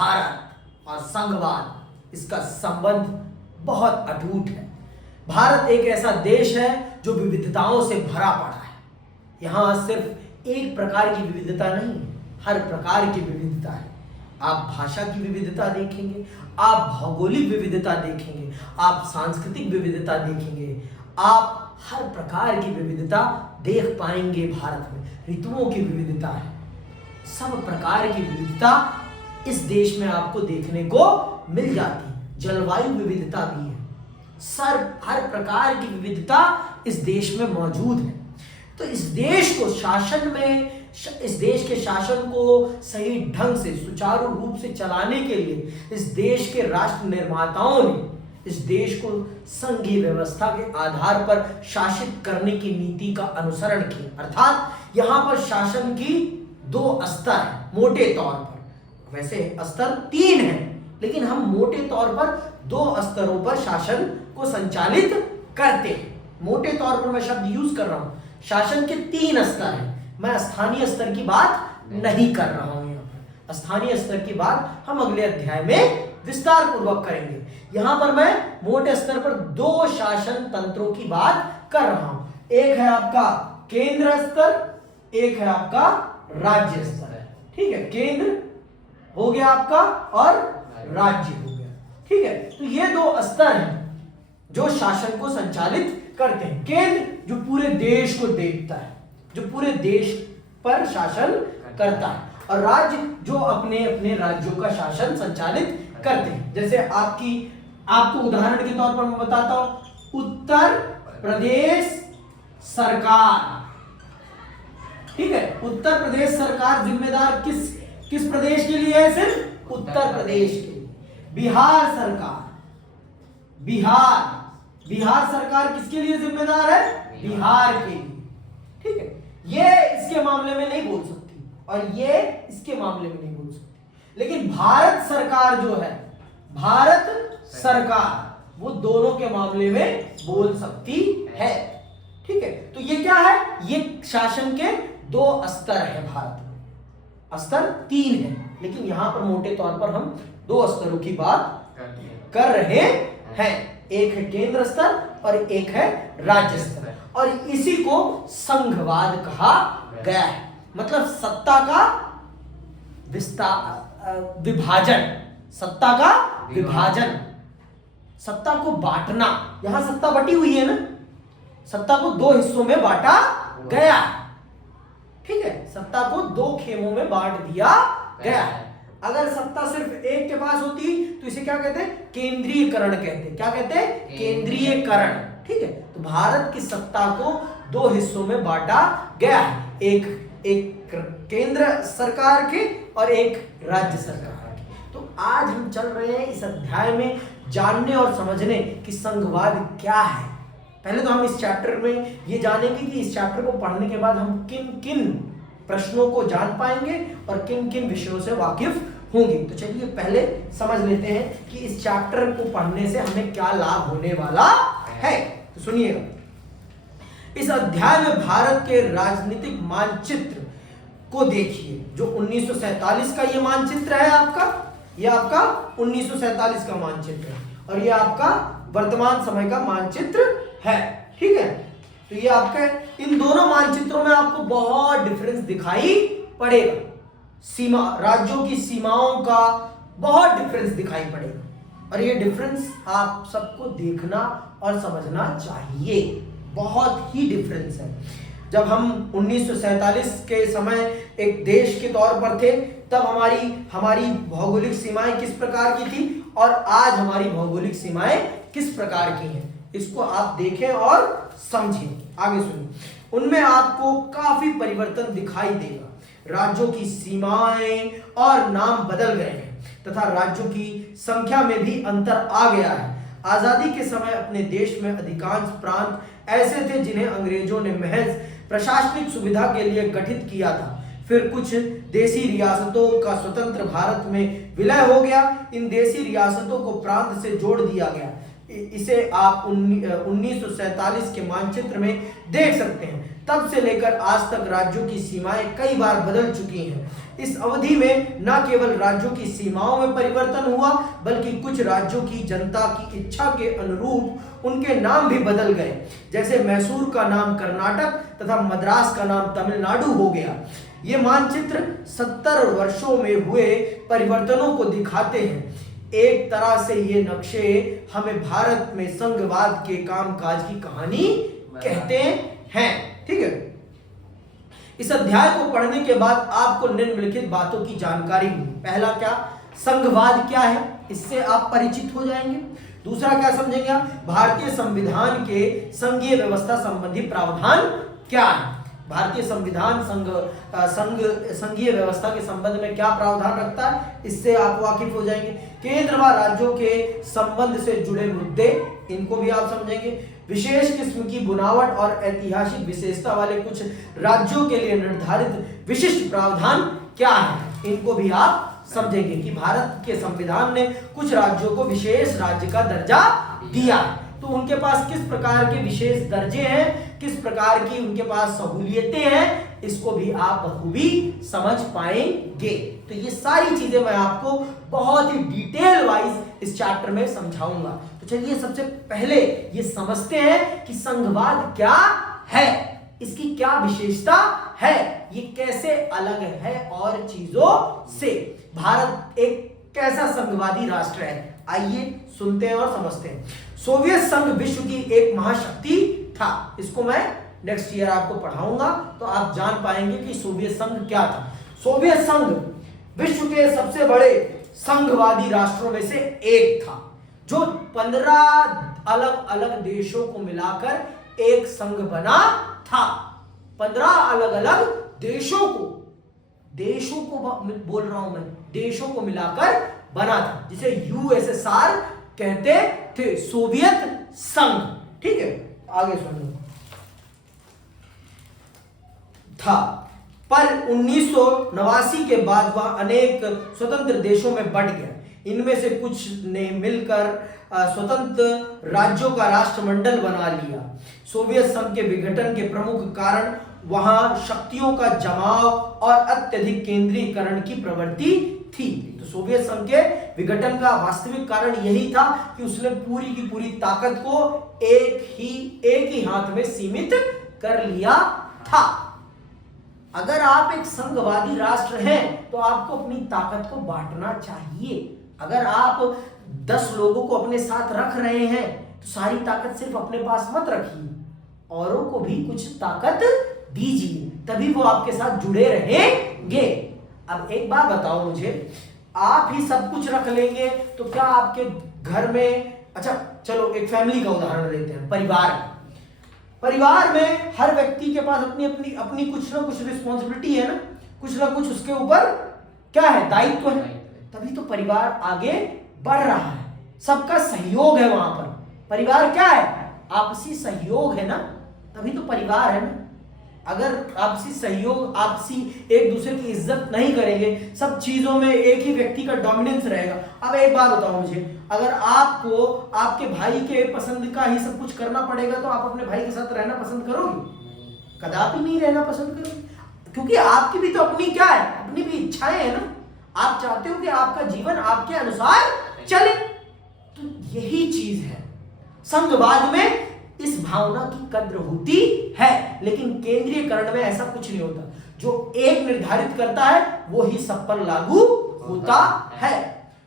भारत और संघवाद, इसका संबंध बहुत अटूट है। भारत एक ऐसा देश है जो विविधताओं से भरा पड़ा है। यहाँ सिर्फ एक प्रकार की विविधता नहीं, हर प्रकार की विविधता है। आप भाषा की विविधता देखेंगे, आप भौगोलिक विविधता देखेंगे, आप सांस्कृतिक विविधता देखेंगे, आप हर प्रकार की विविधता देख पाएंगे। भारत में ऋतुओं की विविधता है, सब प्रकार की विविधता इस देश में आपको देखने को मिल जाती है। जलवायु विविधता भी है, हर प्रकार की विविधता इस देश में मौजूद है। तो इस देश को इस देश के शासन को सही ढंग से सुचारू रूप से चलाने के लिए इस देश के राष्ट्र निर्माताओं ने इस देश को संघीय व्यवस्था के आधार पर शासित करने की नीति का अनुसरण किया। अर्थात यहाँ पर शासन की दो स्तर है मोटे तौर पर। वैसे स्तर 3 है, लेकिन हम मोटे तौर पर 2 स्तरों पर शासन को संचालित करते हैं। मोटे तौर पर मैं शब्द यूज कर रहा हूं। शासन के 3 स्तर हैं। मैं स्थानीय स्तर की बात नहीं कर रहा हूं। यहाँ पर स्थानीय स्तर की बात हम अगले अध्याय में विस्तार पूर्वक करेंगे। यहां पर मैं मोटे स्तर पर 2 शासन तंत्रों की बात कर रहा हूं। एक है आपका केंद्र स्तर, एक है आपका राज्य स्तर है। ठीक है, केंद्र हो गया आपका और राज्य हो गया। ठीक है, तो ये 2 स्तर हैं जो शासन को संचालित करते हैं। केंद्र जो पूरे देश को देखता है, जो पूरे देश पर शासन करता है, और राज्य जो अपने अपने राज्यों का शासन संचालित करते हैं। जैसे आपको उदाहरण के तौर पर मैं बताता हूं, उत्तर प्रदेश सरकार। ठीक है, उत्तर प्रदेश सरकार जिम्मेदार किस प्रदेश के लिए है? सिर्फ उत्तर प्रदेश के लिए। बिहार सरकार, बिहार सरकार किसके लिए जिम्मेदार है? बिहार के लिए। ठीक है, ये इसके मामले में नहीं बोल सकती और ये इसके मामले में नहीं बोल सकती, लेकिन भारत सरकार जो है, भारत सरकार वो दोनों के मामले में बोल सकती है। ठीक है, तो ये क्या है? ये शासन के 2 स्तर है। भारत में स्तर 3 है, लेकिन यहां पर मोटे तौर पर हम 2 स्तरों की बात कर रहे हैं। एक है केंद्र स्तर और एक है राज्य स्तर, और इसी को संघवाद कहा गया है। मतलब सत्ता का विभाजन, सत्ता का विभाजन, सत्ता को बांटना। यहां सत्ता बटी हुई है ना, सत्ता को 2 हिस्सों में बांटा गया है। ठीक है, सत्ता को 2 खेमों में बांट दिया गया है। अगर सत्ता सिर्फ एक के पास होती तो इसे क्या कहते हैं? केंद्रीयकरण कहते हैं। क्या कहते हैं? केंद्रीयकरण। ठीक है, तो भारत की सत्ता को 2 हिस्सों में बांटा गया है, एक केंद्र सरकार के और एक राज्य सरकार के। तो आज हम चल रहे हैं इस अध्याय में जानने और समझने कि संघवाद क्या है। पहले तो हम इस चैप्टर में ये जानेंगे कि इस चैप्टर को पढ़ने के बाद हम किन किन प्रश्नों को जान पाएंगे और किन किन विषयों से वाकिफ होंगे। तो चलिए पहले समझ लेते हैं कि इस चैप्टर को पढ़ने से हमें क्या लाभ होने वाला है। तो सुनिएगा, इस अध्याय में भारत के राजनीतिक मानचित्र को देखिए, जो 1947 का ये मानचित्र है आपका, ये आपका 1947 का मानचित्र है और ये आपका वर्तमान समय का मानचित्र है। ठीक है, तो ये आपका इन दोनों मानचित्रों में आपको बहुत डिफरेंस दिखाई पड़ेगा। सीमा, राज्यों की सीमाओं का बहुत डिफरेंस दिखाई पड़ेगा, और ये डिफरेंस आप सबको देखना और समझना चाहिए। बहुत ही डिफरेंस है। जब हम 1947 के समय एक देश के तौर पर थे, तब हमारी भौगोलिक सीमाएं किस प्रकार की थी और आज हमारी भौगोलिक सीमाएं किस प्रकार की हैं, इसको आप देखें और समझें। आगे सुनिए, उनमें आपको काफी परिवर्तन दिखाई देगा। राज्यों की सीमाएं और नाम बदल गए हैं तथा राज्यों की संख्या में भी अंतर आ गया है। आजादी के समय अपने देश में अधिकांश प्रांत ऐसे थे जिन्हें अंग्रेजों ने महज प्रशासनिक सुविधा के लिए गठित किया था। फिर कुछ देसी रियासतों का स्वतंत्र भारत में विलय हो गया। इन देसी रियासतों को प्रांत से जोड़ दिया गया। इसे आप 1947 के मानचित्र में देख सकते हैं। तब से लेकर आज तक राज्यों की सीमाएं कई बार बदल चुकी हैं। इस अवधि में न केवल राज्यों की सीमाओं में परिवर्तन हुआ, बल्कि कुछ राज्यों की जनता की इच्छा के अनुरूप उनके नाम भी बदल गए। जैसे मैसूर का नाम कर्नाटक तथा मद्रास का नाम तमिलनाडु हो गया। ये मानचित्र 70 वर्षों में हुए परिवर्तनों को दिखाते हैं। एक तरह से ये नक्शे हमें भारत में संघवाद के कामकाज की कहानी कहते हैं। ठीक है, इस अध्याय को पढ़ने के बाद आपको निम्नलिखित बातों की जानकारी होगी। पहला क्या, संघवाद क्या है, इससे आप परिचित हो जाएंगे। दूसरा क्या समझेंगे आप, भारतीय संविधान के संघीय व्यवस्था संबंधी प्रावधान क्या है। भारतीय संविधान संघीय व्यवस्था के संबंध में क्या प्रावधान रखता है, इससे आप वाकिफ हो जाएंगे। केंद्र व राज्यों के संबंध से जुड़े मुद्दे, इनको भी आप समझेंगे। विशेष किस्म की बुनावट और ऐतिहासिक विशेषता वाले कुछ राज्यों के लिए निर्धारित विशिष्ट प्रावधान क्या है, इनको भी आप समझेंगे कि भारत के संविधान ने कुछ राज्यों को विशेष राज्य का दर्जा दिया है, तो उनके पास किस प्रकार के विशेष दर्जे हैं, किस प्रकार की उनके पास सहूलियतें हैं, इसको भी आप बखूबी समझ पाएंगे। तो ये सारी चीजें मैं आपको बहुत ही डिटेल वाइज इस चैप्टर में समझाऊंगा। तो चलिए सबसे पहले ये समझते हैं कि संघवाद क्या है, इसकी क्या विशेषता है, ये कैसे अलग है और चीजों से। भारत एक कैसा संघवादी राष्ट्र है, आइए सुनते हैं और समझते हैं। सोवियत संघ विश्व की एक महाशक्ति था। इसको मैं नेक्स्ट ईयर आपको पढ़ाऊंगा, तो आप जान पाएंगे कि सोवियत संघ क्या था। सोवियत संघ विश्व के सबसे बड़े संघवादी राष्ट्रों में से एक था, जो 15 अलग अलग देशों को मिलाकर एक संघ बना था। 15 अलग अलग देशों को बोल रहा हूं मैं, देशों को मिलाकर बना था, जिसे यूएसएसआर कहते थे, सोवियत संघ। ठीक है, आगे सुनिए। था, पर 1989 के बाद वह अनेक स्वतंत्र देशों में बंट गया। इनमें से कुछ ने मिलकर स्वतंत्र राज्यों का राष्ट्रमंडल बना लिया। सोवियत संघ के विघटन के प्रमुख कारण वहां शक्तियों का जमाव और अत्यधिक केंद्रीकरण की प्रवृत्ति थी। तो सोवियत संघ के विघटन का वास्तविक कारण यही था कि उसने पूरी की पूरी ताकत को एक ही हाथ में सीमित कर लिया था। अगर आप एक संघवादी राष्ट्र हैं, तो आपको अपनी ताकत को बांटना चाहिए। अगर आप 10 लोगों को अपने साथ रख रहे हैं, तो सारी ताकत सिर्फ अपने पास मत रखिए, औरों को भी कुछ ताकत दीजिए, तभी वो आपके साथ जुड़े रहेंगे। अब एक बात बताओ मुझे, आप ही सब कुछ रख लेंगे तो क्या आपके घर में, अच्छा चलो एक फैमिली का उदाहरण लेते हैं, परिवार में हर व्यक्ति के पास अपनी कुछ ना कुछ रिस्पॉन्सिबिलिटी है ना, कुछ ना कुछ उसके ऊपर क्या है, दायित्व है, तभी तो परिवार आगे बढ़ रहा है। सबका सहयोग है वहां पर। परिवार क्या है, आपसी सहयोग है ना, तभी तो परिवार है ना। अगर आपसी सहयोग, आपसी एक दूसरे की इज्जत नहीं करेंगे, सब चीजों में एक ही व्यक्ति का डोमिनेंस रहेगा। अब एक बात बताओ मुझे, अगर आपको आपके भाई के पसंद का ही सब कुछ करना पड़ेगा, तो आप अपने भाई के साथ रहना पसंद करोगे? कदापि नहीं रहना पसंद करोगे, क्योंकि आपकी भी तो अपनी क्या है, अपनी भी इच्छाएं है ना। आप चाहते हो कि आपका जीवन आपके अनुसार चले, तो यही चीज है। संघवाद में इस भावना की कद्र होती है, लेकिन केंद्रीयकरण में ऐसा कुछ नहीं होता। जो एक निर्धारित करता है वो ही सब पर लागू होता है।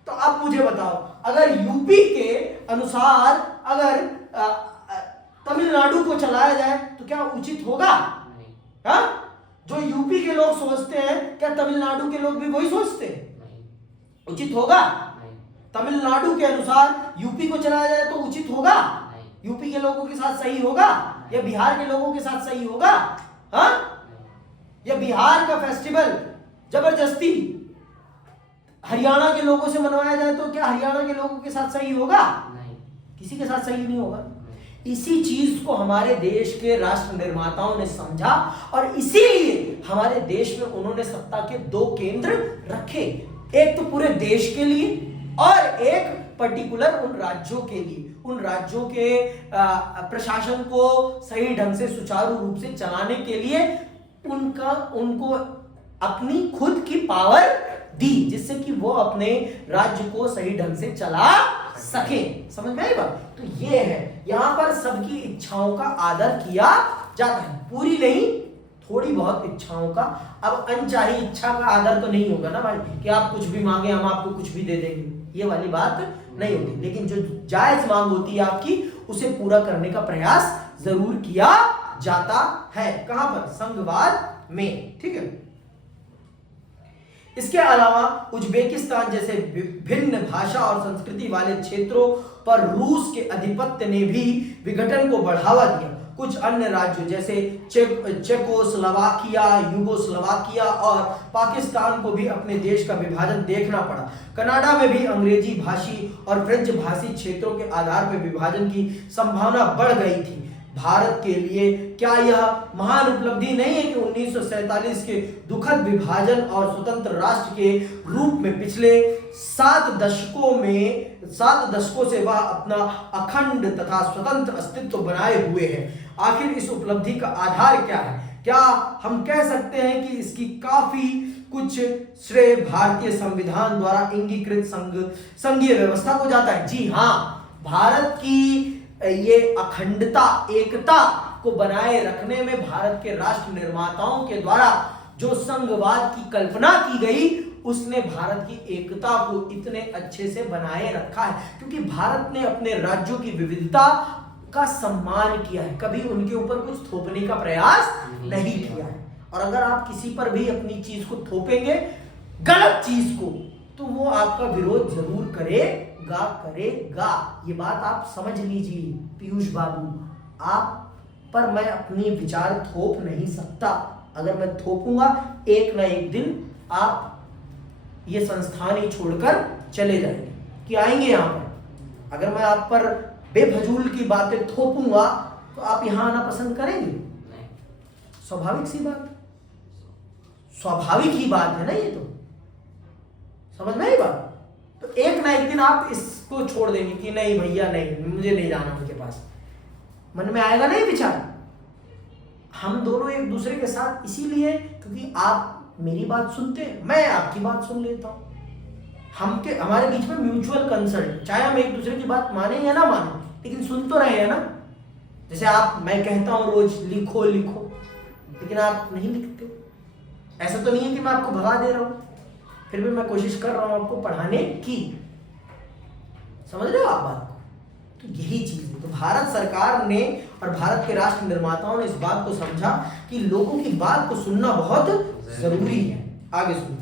तो अब मुझे बताओ, अगर यूपी के अनुसार अगर तमिलनाडु को चलाया जाए तो क्या उचित होगा? हाँ, जो यूपी के लोग सोचते हैं, क्या तमिलनाडु के लोग भी वही सोचते हैं? उचित होगा? तमिलनाडु के अनुसार यूपी को चलाया जाए तो उचित होगा? यूपी के लोगों के साथ सही होगा या बिहार के लोगों के साथ सही होगा? हाँ, या बिहार का फेस्टिवल जबरदस्ती हरियाणा के लोगों से मनवाया जाए तो क्या हरियाणा के लोगों के साथ सही होगा? नहीं, किसी के साथ सही नहीं होगा। इसी चीज को हमारे देश के राष्ट्र निर्माताओं ने समझा और इसीलिए हमारे देश में उन्होंने सत्ता के 2 केंद्र रखे। एक तो पूरे देश के लिए और एक पर्टिकुलर उन राज्यों के लिए, उन राज्यों के प्रशासन को सही ढंग से सुचारू रूप से चलाने के लिए उनको अपनी खुद की पावर दी, जिससे कि वो अपने राज्य को सही ढंग से चला सके। समझ में आई बात? तो ये है, यहां पर सबकी इच्छाओं का आदर किया जाता है, पूरी नहीं थोड़ी बहुत इच्छाओं का। अब अनचाही इच्छा का आदर तो नहीं होगा ना भाई, कि आप कुछ भी मांगे हम आपको कुछ भी दे देंगे, ये वाली बात नहीं होती। लेकिन जो जायज मांग होती है आपकी, उसे पूरा करने का प्रयास जरूर किया जाता है। कहां पर? संघवाद में। ठीक है। इसके अलावा उज्बेकिस्तान जैसे विभिन्न भाषा और संस्कृति वाले क्षेत्रों पर रूस के अधिपत्य ने भी विघटन को बढ़ावा दिया। कुछ अन्य राज्यों जैसे चेकोस्लोवाकिया, यूगोस्लोवाकिया और पाकिस्तान को भी अपने देश का विभाजन देखना पड़ा। कनाडा में भी अंग्रेजी भाषी और फ्रेंच भाषी क्षेत्रों के आधार पर विभाजन की संभावना बढ़ गई थी। भारत के लिए क्या यह महान उपलब्धि नहीं है कि 1947 के दुखद विभाजन और स्वतंत्र राष्ट्र के रूप में पिछले 7 दशकों से वह अपना अखंड तथा स्वतंत्र अस्तित्व बनाए हुए है। आखिर इस उपलब्धि का आधार क्या है? क्या हम कह सकते हैं कि इसकी काफी कुछ श्रेय भारतीय संविधान द्वारा इंगीकृत संघीय व्यवस्था को जाता है? जी हाँ, भारत की ये अखंडता, एकता को बनाए रखने में भारत के राष्ट्र निर्माताओं के द्वारा जो संघवाद की कल्पना की गई, उसने भारत की एकता को इतने अच्छे से बनाए रखा है, क्योंकि भारत ने अपने राज्यों की विविधता का सम्मान किया है, कभी उनके ऊपर कुछ थोपने का प्रयास नहीं किया है। और अगर आप किसी पर भी अपनी चीज को थोपेंगे, गलत चीज को, तो वो आपका विरोध जरूर करेगा। ये बात आप समझ लीजिए पीयूष बाबू, आप पर मैं अपनी विचार थोप नहीं सकता। अगर मैं थोपूंगा, एक ना एक दिन आप ये संस्थान ही छोड़कर चले जाएंगे, कि आएंगे यहाँ पर। अगर मैं आप पर बेफजूल की बातें थोपूंगा, तो आप यहाँ आना पसंद करेंगे? स्वाभाविक सी बात, स्वाभाविक ही बात है ना ये तो। समझ में आई बात? तो एक ना एक दिन आप इसको छोड़ देंगे कि नहीं भैया, नहीं, मुझे नहीं जाना उनके पास। मन में आएगा नहीं विचार। हम दोनों एक दूसरे के साथ इसीलिए, क्योंकि आप मेरी बात सुनते हैं, मैं आपकी बात सुन लेता हूं। हमारे बीच में म्यूचुअल कंसर्न, चाहे हम एक दूसरे की बात माने या ना माने, लेकिन सुन तो रहे हैं ना। जैसे मैं कहता हूं रोज लिखो लिखो, लेकिन आप नहीं लिखते। ऐसा तो नहीं है कि मैं आपको भगा दे रहा हूं, फिर भी मैं कोशिश कर रहा हूं आपको पढ़ाने की। समझ रहे हो आप बात को? तो यही चीज है। तो भारत सरकार ने और भारत के राष्ट्र निर्माताओं ने इस बात को समझा कि लोगों की बात को सुनना बहुत जरूरी है। आगे सुनो।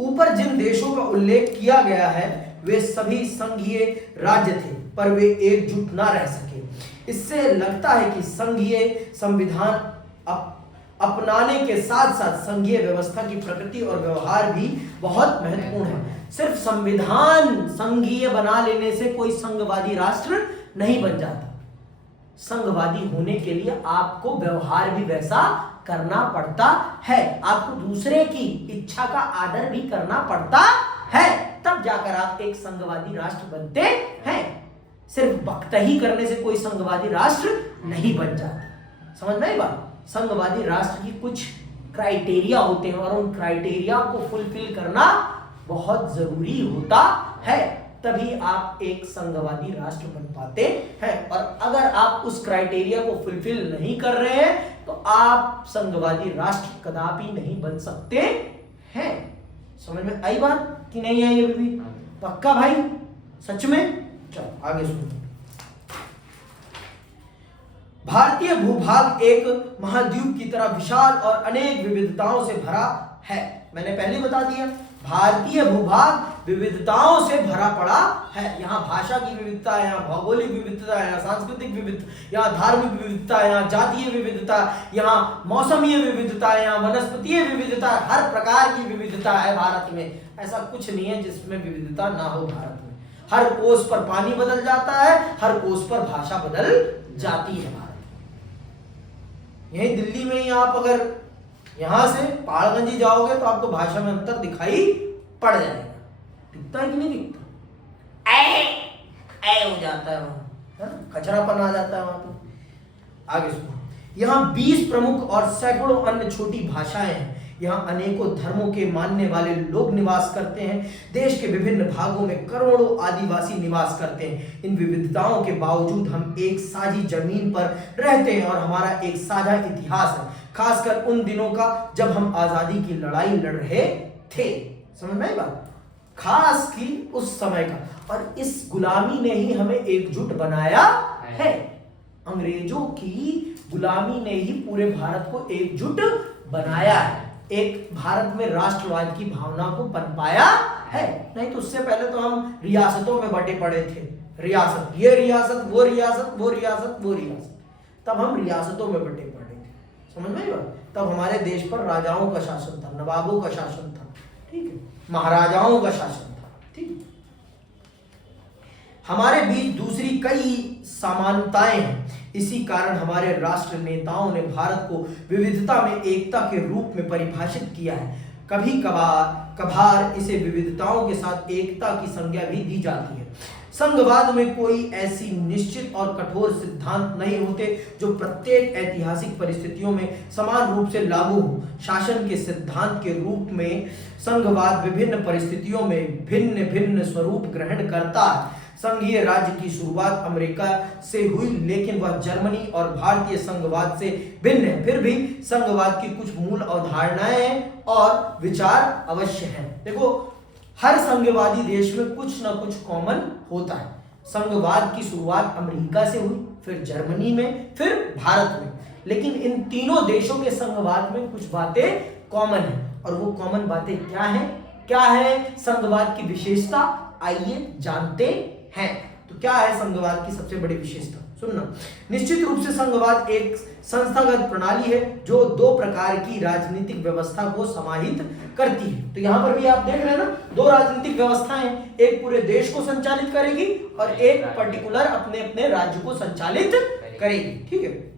ऊपर जिन देशों का उल्लेख किया गया है, वे सभी संघीय राज्य थे, पर वे एकजुट ना रह सके। इससे लगता है कि संघीय संविधान अपनाने के साथ साथ संघीय व्यवस्था की प्रकृति और व्यवहार भी बहुत महत्वपूर्ण है। सिर्फ संविधान संघीय बना लेने से कोई संघवादी राष्ट्र नहीं बन जाता। संघवादी होने के लिए आपको व्यवहार भी वैसा करना पड़ता है, आपको दूसरे की इच्छा का आदर भी करना पड़ता है, तब जाकर आप एक संघवादी राष्ट्र बनते हैं। सिर्फ बख्तही करने से कोई संघवादी राष्ट्र नहीं बन जाता। समझ में आई बात? संघवादी राष्ट्र की कुछ क्राइटेरिया होते हैं, और उन क्राइटेरिया को फुलफिल करना बहुत जरूरी होता है, तभी आप एक संघवादी राष्ट्र बन पाते हैं। और अगर आप उस क्राइटेरिया को फुलफिल नहीं कर रहे हैं, तो आप संघवादी राष्ट्र कदापि नहीं बन सकते हैं। समझ में आई बात कि नहीं आई? अभी भी पक्का भाई? सच में? चलो आगे सुनो। भारतीय भूभाग एक महाद्वीप की तरह विशाल और अनेक विविधताओं से भरा है। मैंने पहले बता दिया, भारतीय भूभाग विविधताओं से भरा पड़ा है। यहाँ भाषा की विविधता है, यहाँ भौगोलिक विविधता है, यहाँ सांस्कृतिक विविधता, यहाँ धार्मिक विविधता है, यहाँ जातीय विविधता, यहाँ मौसमीय विविधता है, यहाँ वनस्पतीय विविधता, हर प्रकार की विविधता है भारत में। ऐसा कुछ नहीं है जिसमें विविधता ना हो भारत में। हर कोस पर पानी बदल जाता है, हर कोस पर भाषा बदल जाती है। यही दिल्ली में ही आप अगर यहां से पहाड़गंज जाओगे तो आपको भाषा में अंतर दिखाई पड़ जाएगा। दिखता है कि नहीं दिखता? ऐ हो जाता है वहां, कचरापन आ जाता है वहां पे। आगे सुनो, यहाँ 20 प्रमुख और सैकड़ों अन्य छोटी भाषाएं हैं। यहाँ अनेकों धर्मों के मानने वाले लोग निवास करते हैं। देश के विभिन्न भागों में करोड़ों आदिवासी निवास करते हैं। इन विविधताओं के बावजूद हम एक साझी जमीन पर रहते हैं और हमारा एक साझा इतिहास है, खासकर उन दिनों का जब हम आजादी की लड़ाई लड़ रहे थे। समझ में आई बात? खास की उस समय का, और इस गुलामी ने ही हमें एकजुट बनाया है। अंग्रेजों की गुलामी ने ही पूरे भारत को एकजुट बनाया है, एक भारत में राष्ट्रवाद की भावना को पनपाया है। नहीं तो उससे पहले तो हम रियासतों में बटे पड़े थे, रियासत, ये रियासत, वो रियासत, वो रियासत, वो रियासत, तब हम रियासतों में बटे पड़े थे। समझ में आई बात? तब हमारे देश पर राजाओं का शासन था, नवाबों का शासन था, ठीक है, महाराजाओं का शासन था, ठीक है। हमारे बीच दूसरी कई समानताएं हैं। इसी कारण हमारे राष्ट्र नेताओं ने भारत को विविधता में एकता के रूप में परिभाषित किया है। कभी कभार इसे विविधताओं के साथ एकता की संज्ञा भी दी जाती है। संघवाद में कोई ऐसी निश्चित और कठोर सिद्धांत नहीं होते जो प्रत्येक ऐतिहासिक परिस्थितियों में समान रूप से लागू हो। शासन के सिद्धांत के रूप में संघवाद विभिन्न परिस्थितियों में भिन्न भिन्न स्वरूप ग्रहण करता है। संघीय राज्य की शुरुआत अमेरिका से हुई, लेकिन वह जर्मनी और भारतीय संघवाद से भिन्न है। फिर भी संघवाद की कुछ मूल अवधारणाएं और विचार अवश्य हैं। देखो, हर संघवादी देश में कुछ ना कुछ कॉमन होता है। संघवाद की शुरुआत अमेरिका से हुई, फिर जर्मनी में, फिर भारत में, लेकिन इन तीनों देशों के संघवाद में कुछ बातें कॉमन है। और वो कॉमन बातें क्या है? क्या है संघवाद की विशेषता? आइए जानते हैं। तो क्या है संघवाद की सबसे बड़ी विशेषता? सुनना, निश्चित रूप से संघवाद एक संस्थागत प्रणाली है जो दो प्रकार की राजनीतिक व्यवस्था को समाहित करती है। तो यहां पर भी आप देख रहे हैं ना, दो राजनीतिक व्यवस्थाएं, एक पूरे देश को संचालित करेगी और एक पर्टिकुलर अपने अपने राज्य को संचालित करेगी, ठीक है।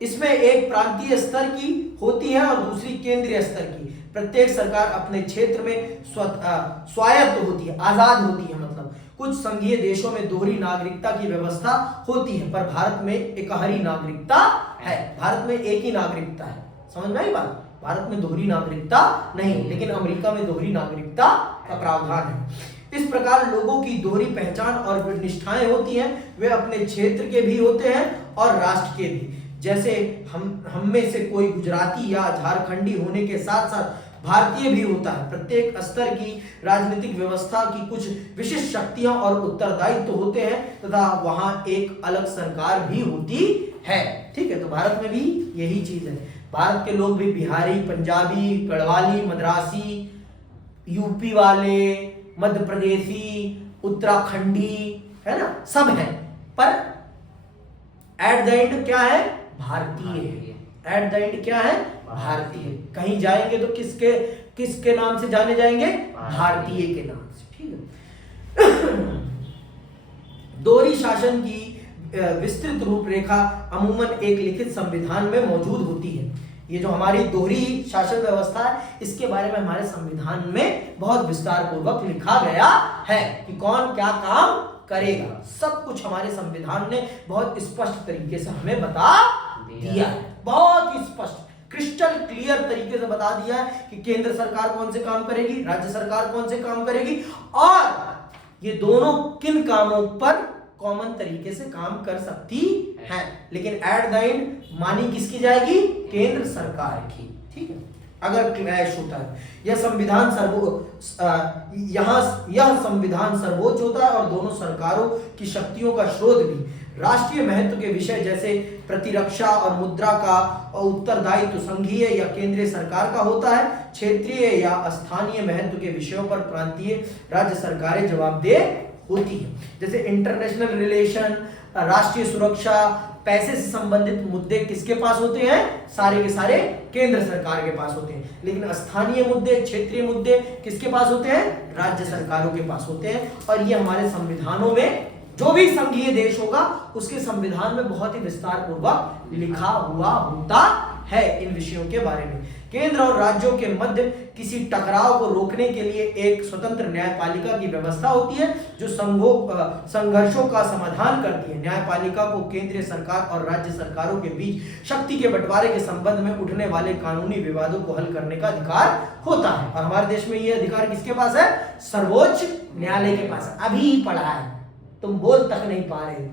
इसमें एक प्रांतीय स्तर की होती है और दूसरी केंद्रीय स्तर की। प्रत्येक सरकार अपने क्षेत्र में स्वायत्त होती है, आजाद होती है। मतलब कुछ संघीय देशों में दोहरी नागरिकता की व्यवस्था होती है, पर भारत में एकहरी नागरिकता है। भारत में एक ही नागरिकता है। समझ में आई बात? भारत में दोहरी नागरिकता नहीं, लेकिन अमेरिका में दोहरी नागरिकता का प्रावधान है। इस प्रकार लोगों की दोहरी पहचान और निष्ठाएं होती हैं। वे अपने क्षेत्र के भी होते हैं और राष्ट्र के भी। जैसे हम में से कोई गुजराती या झारखंडी होने के साथ साथ भारतीय भी होता है। प्रत्येक स्तर की राजनीतिक व्यवस्था की कुछ विशिष्ट शक्तियां और उत्तरदायित्व होते हैं तथा वहां एक अलग सरकार भी होती है, ठीक है। तो भारत में भी यही चीज है। भारत के लोग भी बिहारी, पंजाबी, गढ़वाली, मद्रासी, यूपी वाले, मध्य प्रदेशी, उत्तराखंडी, है ना, सब है, पर एट द एंड क्या है? भारतीय है। एट द एंड क्या है? भारतीय। कहीं जाएंगे तो किसके नाम से जाने जाएंगे? भारतीय के नाम से, ठीक है। दोहरी शासन की विस्तृत रूपरेखा अमूमन एक लिखित संविधान में मौजूद होती है। ये जो हमारी दोहरी शासन व्यवस्था है, इसके बारे में हमारे संविधान में बहुत विस्तार पूर्वक लिखा गया है कि कौन क्या काम करेगा। सब कुछ हमारे संविधान ने बहुत स्पष्ट तरीके से हमें बता दिया है। बहुत ही स्पष्ट, क्रिस्टल क्लियर तरीके से बता दिया है कि केंद्र सरकार कौन से काम करेगी, राज्य सरकार कौन से काम करेगी, और ये दोनों किन कामों पर कॉमन तरीके से काम कर सकती हैं। लेकिन एट द एंड मानी किसकी जाएगी? केंद्र सरकार की, ठीक है। अगर क्लैश होता है, यह संविधान सर्वोच्च होता है और दोनों सरकारों की शक्तियों का स्रोत भी। राष्ट्रीय महत्व के विषय जैसे प्रतिरक्षा और मुद्रा का उत्तरदायित्व संघीय या केंद्रीय सरकार का होता है। क्षेत्रीय या स्थानीय महत्व के विषयों पर प्रांतीय राज्य सरकारें जवाबदेह होती है। जैसे इंटरनेशनल रिलेशन, राष्ट्रीय सुरक्षा, पैसे से संबंधित मुद्दे किसके पास होते हैं? सारे के सारे केंद्र सरकार के पास होते हैं। लेकिन स्थानीय मुद्दे, क्षेत्रीय मुद्दे किसके पास होते हैं? राज्य सरकारों के पास होते हैं। और ये हमारे संविधानों में, जो भी संघीय देश होगा उसके संविधान में बहुत ही विस्तार पूर्वक लिखा हुआ होता है इन विषयों के बारे में। केंद्र और राज्यों के मध्य किसी टकराव को रोकने के लिए एक स्वतंत्र न्यायपालिका की व्यवस्था होती है जो संघर्षों का समाधान करती है। न्यायपालिका को केंद्रीय सरकार और राज्य सरकारों के बीच शक्ति के बंटवारे के संबंध में उठने वाले कानूनी विवादों को हल करने का अधिकार होता है। और हमारे देश में यह अधिकार किसके पास है? सर्वोच्च न्यायालय के पास। अभी ही पढ़ा है, तुम बोल तक नहीं पा रहे हो,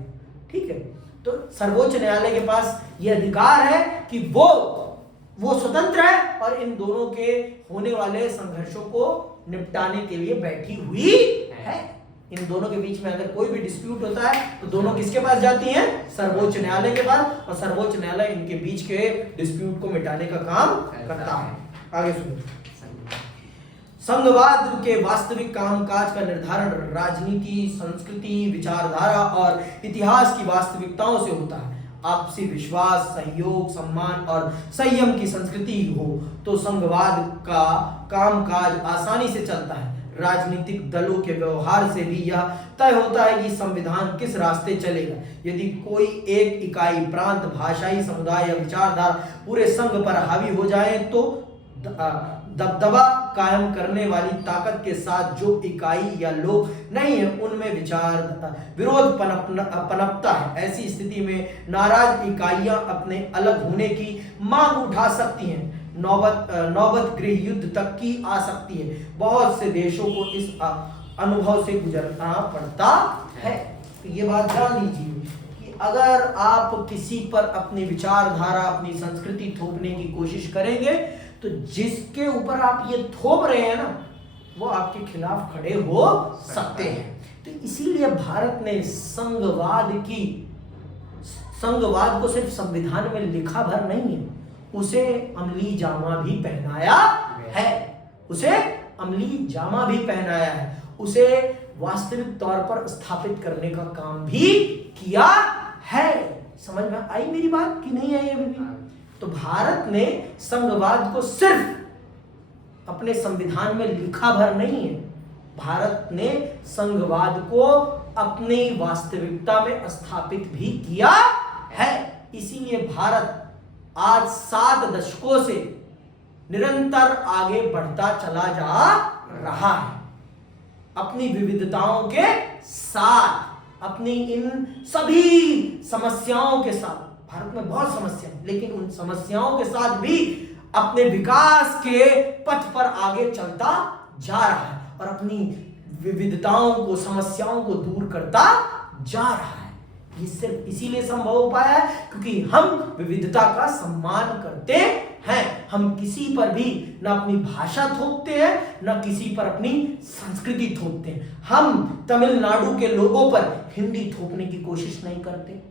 ठीक है। तो सर्वोच्च न्यायालय के पास यह अधिकार है कि वो स्वतंत्र है और इन दोनों के होने वाले संघर्षों को निपटाने के लिए बैठी हुई है। इन दोनों के बीच में अगर कोई भी डिस्प्यूट होता है तो दोनों किसके पास जाती हैं? सर्वोच्च न्यायालय के पास, और सर्वोच्च न्यायालय इनके बीच के डिस्प्यूट को मिटाने का काम करता है। आगे सुनो। संघवाद के वास्तविक कामकाज का निर्धारण राजनीति, संस्कृति, विचारधारा और इतिहास की वास्तविकताओं से होता है। आपसी विश्वास, सहयोग, सम्मान और संयम की संस्कृति हो तो संघवाद का कामकाज आसानी से चलता है। राजनीतिक दलों के व्यवहार से भी यह तय होता है कि संविधान किस रास्ते चलेगा। यदि कोई एक इकाई, प्रांत, भाषाई समुदाय या विचारधारा पूरे संघ पर हावी हो जाए तो दबदबा कायम करने वाली ताकत के साथ जो इकाई या लोग नहीं है उनमें विरोध पनपता है। ऐसी स्थिति में नाराज इकाइयां अपने अलग होने की मांग उठा सकती हैं। नौबत गृह युद्ध तक की आ सकती है। बहुत से देशों को इस अनुभव से गुजरना पड़ता है। तो ये बात जान लीजिए कि अगर आप किसी पर अपनी विचारधारा, अपनी संस्कृति थोपने की कोशिश करेंगे तो जिसके ऊपर आप ये थोप रहे हैं ना, वो आपके खिलाफ खड़े हो सकते हैं। तो इसीलिए भारत ने संघवाद को सिर्फ संविधान में लिखा भर नहीं है, उसे अमली जामा भी पहनाया है। उसे वास्तविक तौर पर स्थापित करने का काम भी किया है। समझ में आई मेरी बात कि नहीं आई अभी भी? तो भारत ने संघवाद को सिर्फ अपने संविधान में लिखा भर नहीं है, भारत ने संघवाद को अपनी वास्तविकता में स्थापित भी किया है। इसीलिए भारत आज 7 दशकों से निरंतर आगे बढ़ता चला जा रहा है। अपनी विविधताओं के साथ, अपनी इन सभी समस्याओं के साथ, भारत में बहुत समस्याएं, लेकिन उन समस्याओं के साथ भी अपने विकास के पथ पर आगे चलता जा रहा है और अपनी विविधताओं को, समस्याओं को दूर करता जा रहा है। ये सिर्फ इसीलिए संभव हो पाया है क्योंकि हम विविधता का सम्मान करते हैं। हम किसी पर भी ना अपनी भाषा थोपते हैं, ना किसी पर अपनी संस्कृति थोपते हैं। हम तमिलनाडु के लोगों पर हिंदी थोपने की कोशिश नहीं करते,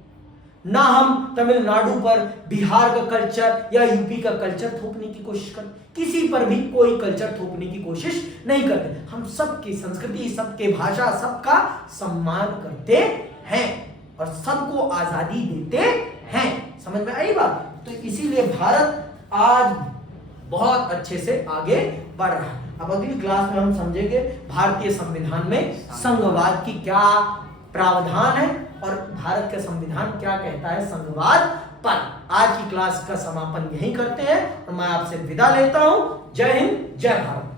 ना हम तमिलनाडु पर बिहार का कल्चर या यूपी का कल्चर थोपने की कोशिश करते, किसी पर भी कोई कल्चर थोपने की कोशिश नहीं करते। हम सबकी संस्कृति, सबके भाषा, सबका सम्मान करते हैं और सबको आजादी देते हैं। समझ में आई बात? तो इसीलिए भारत आज बहुत अच्छे से आगे बढ़ रहा है। अब अगली क्लास में हम समझेंगे भारतीय संविधान में संघवाद की क्या प्रावधान है और भारत का संविधान क्या कहता है संघवाद पर। आज की क्लास का समापन यहीं करते हैं और मैं आपसे विदा लेता हूं। जय हिंद, जय भारत।